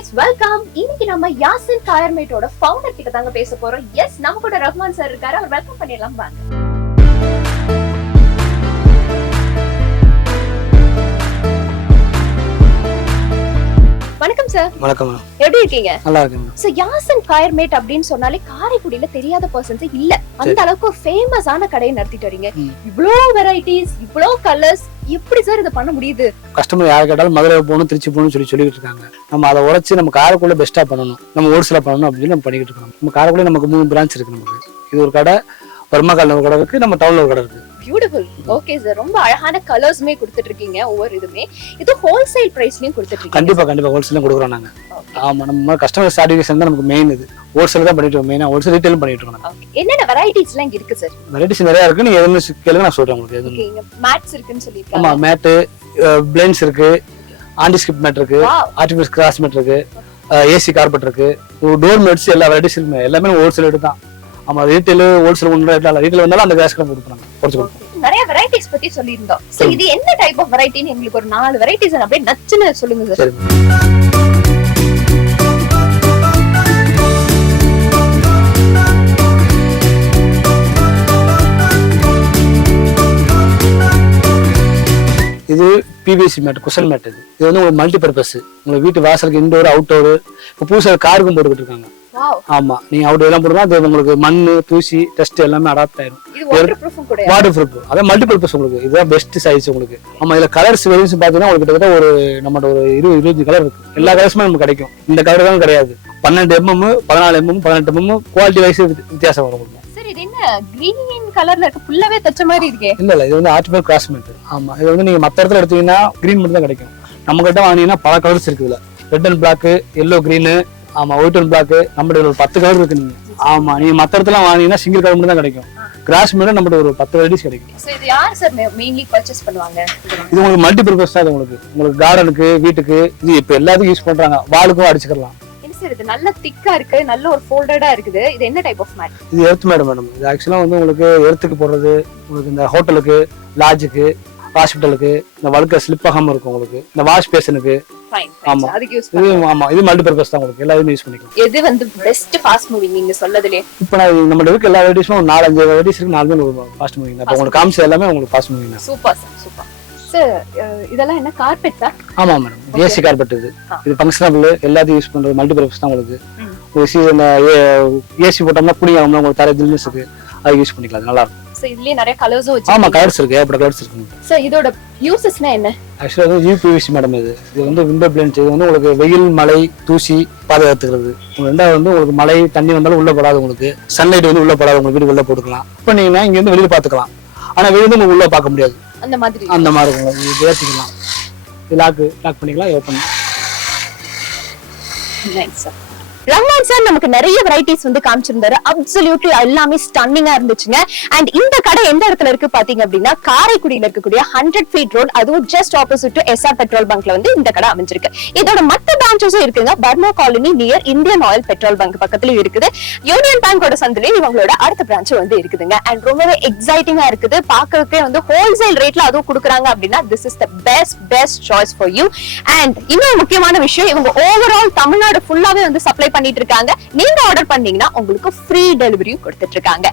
guys, welcome. இன்னைக்கு நம்ம Yasin காயர்மேட்டோட founder கிட்ட தாங்க பேச போறோம். எஸ், நம்ம கூட ரஹ்மான் சார் இருக்காரு. அவர் வெல்கம் பண்ணிடலாம் வாங்க. வணக்கம் சார். வணக்கம். எப்படி இருக்கீங்க? நல்லா இருக்கேன். சோ யாசின் காயர்மேட் அப்படின்னு சொன்னாலே காரைக்குடியில தெரியாத பர்சன்ஸ் இல்ல. அந்த அளவுக்கு ஃபேமஸான கடையை நடத்திட்டு வரீங்க. இவ்ளோ வெரைட்டிஸ், இவ்ளோ கலர்ஸ், எப்படி சார் இத பண்ண முடியுது? கஸ்டமர் யார் கேட்டாலும் மதுரை போகணும், திருச்சி போகணும்னு சொல்லிட்டு இருக்காங்க. நம்ம அதை உழைச்சு நம்ம காரைக்குடியில பெஸ்டா பண்ணணும், நம்ம ஹோல்சேலா பண்ணணும் அப்படின்னு நம்ம பண்ணிக்கிட்டு இருக்கோம். நம்ம காரைக்குடியில நமக்கு 3 பிரான்ச் இருக்கு. நமக்கு இது ஒரு கடை, பர்மாக்கால ஒரு கடை இருக்கு, நம்ம டவுன்ல ஒரு கடை இருக்கு. பியூட்டிஃபுல். ஓகே சார், ரொம்ப அழகான கலர்ஸ்மே கொடுத்துட்டு இருக்கீங்க. ஒவ்வொரு இதுமே இது ஹோல்சேல் பிரைஸ்லயும் கொடுத்துட்டு இருக்கீங்க. கண்டிப்பா ஹோல்சேலும் கொடுக்குறோம் நாங்க. ஆமா, நம்ம கஸ்டமர் சாட்டிஸ்ஃபேக்ஷன் தான் நமக்கு மெயின். இது ஹோல்சேல் தான் பண்ணிட்டு இருக்கோம். மெயினா ஹோல்சேல் ரீட்டைலும் பண்ணிட்டு இருக்கோம். என்னென்ன வெரைட்டிஸ் எல்லாம் இருக்கு சார்? வெரைட்டிஸ் நிறைய இருக்கு. நீங்க எதுன்னு கேளுங்க, நான் சொல்றேன் உங்களுக்கு. ஓகேங்க, மேட்ஸ் இருக்குன்னு சொல்லிருக்காங்க. ஆமா, மேட், பிளேன்ஸ் இருக்கு, ஆன்டி ஸ்கிப் மேட் இருக்கு, ஆர்டிஃபிஷியல் கிராஸ் மேட் இருக்கு, ஏசி கார்பெட் இருக்கு, டோர் மேட்ஸ், எல்லா வெரைட்டிஸ் இருக்கு. எல்லாமே ஹோல்சேல் ரேட் தான். ஆமா, ரீட்டைல் ஹோல்சேல் ஒன்று ரேட்ல இல்ல. ரீட்டைல் வந்தாலும் அந்த கேஷ் கடன் கொடுக்குறாங்க, குறைச்சு கொடுக்குறோம். நிறைய வெரைட்டிஸ் பத்தி சொல்லியிருந்தோம். சோ இது என்ன டைப் ஆஃப் வெரைட்டின்னு எங்களுக்கு ஒரு 4 வெரைட்டிஸ் அப்படியே நச்சுன்னு சொல்லுங்க சார். இது பிவிசி மேட், குஷன் மேட். இது வந்து உங்களுக்கு மல்டி பர்பஸ். உங்க வீட்டு வாசலுக்கு இன்டோர், அவுட்டோர். இப்போ புதுசாக காருக்கும் போட்டுக்கிட்டு இருக்காங்க. ஆமா, நீங்க அவுட் எல்லாம் போடுறா அது உங்களுக்கு மண்ணு, தூசி, டஸ்ட் எல்லாமே அடாப்ட் ஆயிடும். Water proof. அதான் மல்டி பர்பஸ். உங்களுக்கு இதுதான் பெஸ்ட் சைஸ் உங்களுக்கு. ஆமா, இதுல கலர்ஸ் வேரியன்ஸ் பாத்தீங்கன்னா உங்களுக்கு கிட்டத்தட்ட ஒரு நம்மளோட ஒரு 20-25 கலர் இருக்கு. எல்லா கலர்ஸுமே நமக்கு கிடைக்கும். இந்த கலர் தான் கிடையாது. 12 mm, 14 mm, 18 mm quality wise வித்தியாசம் வரும் உங்களுக்கு. இது என்ன கிரீன் கலர்ல இருக்கு, ஃபுல்லாவே தச்ச மாதிரி இருக்கே? இல்ல, இது வந்து ஆர்டிஃபிஷியல் கிராஸ் மேட். ஆமா, இது வந்து நீங்க மத்த இடத்துல எடுத்தீங்கன்னா கிரீன் மட்டும் தான் கிடைக்கும். நம்ம கிட்ட வாங்கினீங்கன்னா பல கலர்ஸ் இருக்கு. இதுல red and black, yellow, green, ஆமா, ஒயிட் அண்ட் பிளாக், நம்மகிட்ட ஒரு 10 கலர் இருக்கு. நீங்க ஆமா, நீங்க மத்த இடத்துல வாங்கினீங்கன்னா சிங்கிள் கலர் மட்டும் தான் கிடைக்கும். கிராஸ் மேட் நம்மகிட்ட ஒரு 10 வெரைட்டிஸ் கிடைக்கும். சோ இது யார் சார் மெயின்லி பர்ச்சேஸ் பண்ணுவாங்க? இது உங்களுக்கு மல்டி பர்பஸ் தான். உங்களுக்கு கார்டனுக்கு, வீட்டுக்கு, இது இப்ப எல்லாத்துக்கும் யூஸ் பண்றாங்க. வாலுக்கும் அடிச்சுக்கலாம். இது நல்ல திக்கா இருக்கு, நல்ல ஒரு ஃபோல்டடா இருக்குது. இது என்ன டைப் ஆஃப் மேட்? இது எர்த் மேடம். இது ஆக்சுவலா வந்து உங்களுக்கு எர்த்துக்கு போடுறது, உங்களுக்கு இந்த ஹோட்டலுக்கு, லாட்ஜுக்கு, ஹாஸ்பிட்டலுக்கு, இந்த வழுக்க ஸ்லிப் ஆகாம இருக்கும் உங்களுக்கு, இந்த வாஷ் பேஷனுக்கு. ஆமா, அதுக்கு யூஸ் பண்ணுவோம். ஆமா, இது மல்டி பர்பஸ் தான். உங்களுக்கு எல்லாரும் யூஸ் பண்ணிக்கலாம். எது வந்து பெஸ்ட் ஃபாஸ்ட் மூவிங் நீங்க சொல்லதுலயே? இப்போ நம்ம இருக்கு எல்லா வெரைட்டிஸும் ஒரு 4-5 வெரைட்டிஸ் இருக்கு. 4 ஃபாஸ்ட் மூவிங். அப்ப உங்களுக்கு காமிச்ச எல்லாமே உங்களுக்கு ஃபாஸ்ட் மூவிங் தான். Super sir, super sir. இதெல்லாம் என்ன கார்பெட் சார்? ஆமா மேடம், ஏசி கார்பெட். இது ஃபங்க்ஷனபிள், எல்லாத்தையும் யூஸ் பண்றது மல்டி பர்பஸ் தான். உங்களுக்கு ஏசி போட்டோம்னா புடியாகும், உங்களுக்கு தர ஜில்னஸ்க்கு அதை யூஸ் பண்ணிக்கலாம். நல்லா இருக்கும். சோ இதுலயே நிறைய கலர்ஸும் வச்சிருக்கீங்க. ஆமா, கலர்ஸ் இருக்கு, ஏகப்பட்ட கலர்ஸ் இருக்கு. சோ இதோட யூசஸ்னா என்ன? ஆக்சுவலா இது யூபிவிசி மேடம். இது வந்து விண்டோ பிளேன்ஸ். இது வந்து உங்களுக்கு வெயில், மழை, தூசி பாதுகாத்துக்கிறது. ரெண்டாவது வந்து உங்களுக்கு மழை தண்ணி வந்தாலும் உள்ள போடாது. உங்களுக்கு சன்லைட் வந்து உள்ள போடாது. உங்க வீடு உள்ள போட்டுக்கலாம். இப்போ நீங்க இங்க இருந்து வெளியில பாத்துக்கலாம். ஆனா வெளியில வந்து உங்களுக்கு உள்ள பார்க்க முடியாது. அந்த மாதிரி இருக்கும். இது ஏத்திக்கலாம். இது லாக் பண்ணிக்கலாம், open. Nice sir. Rahman sir நமக்கு நிறைய வெரைட்டிஸ் வந்து காமிச்சிருந்தாரு. அப்சல்யூட்லி எல்லாமே ஸ்டன்னிங்கா இருந்துச்சுங்க. அண்ட் இந்த கடை எந்த இடத்துல இருக்கு பாத்தீங்க அப்படின்னா, காரைக்குடியில இருக்கக்கூடிய 100 feet ரோட், அதுவும் just opposite to SR petrol பங்க்ல வந்து இந்த கடை அமைஞ்சிருக்கு. இதோட மத்த பிரான்ச்சஸும் இருக்குங்க. Burma colony near Indian oil petrol bunk பக்கத்துலயும் இருக்குது. யூனியன் பேங்கோட சந்திலையும் இவங்களோட அடுத்த பிரான்ச் வந்து இருக்குதுங்க. அண்ட் ரொம்பவே எக்ஸைட்டிங்கா இருக்குது. பாக்குறதுக்கே வந்து ஹோல்சேல் ரேட்ல அதுவும் கொடுக்குறாங்க அப்படின்னா this is the best choice for you. And இன்னொரு முக்கியமான விஷயம், இவங்க ஓவரால் தமிழ்நாடு ஃபுல்லாவே வந்து சப்ளை பண்ணிட்டு இருக்காங்க. நீங்க ஆர்டர் பண்ணீங்கன்னா உங்களுக்கு ஃப்ரீ டெலிவரியும் கொடுத்துட்டு இருக்காங்க.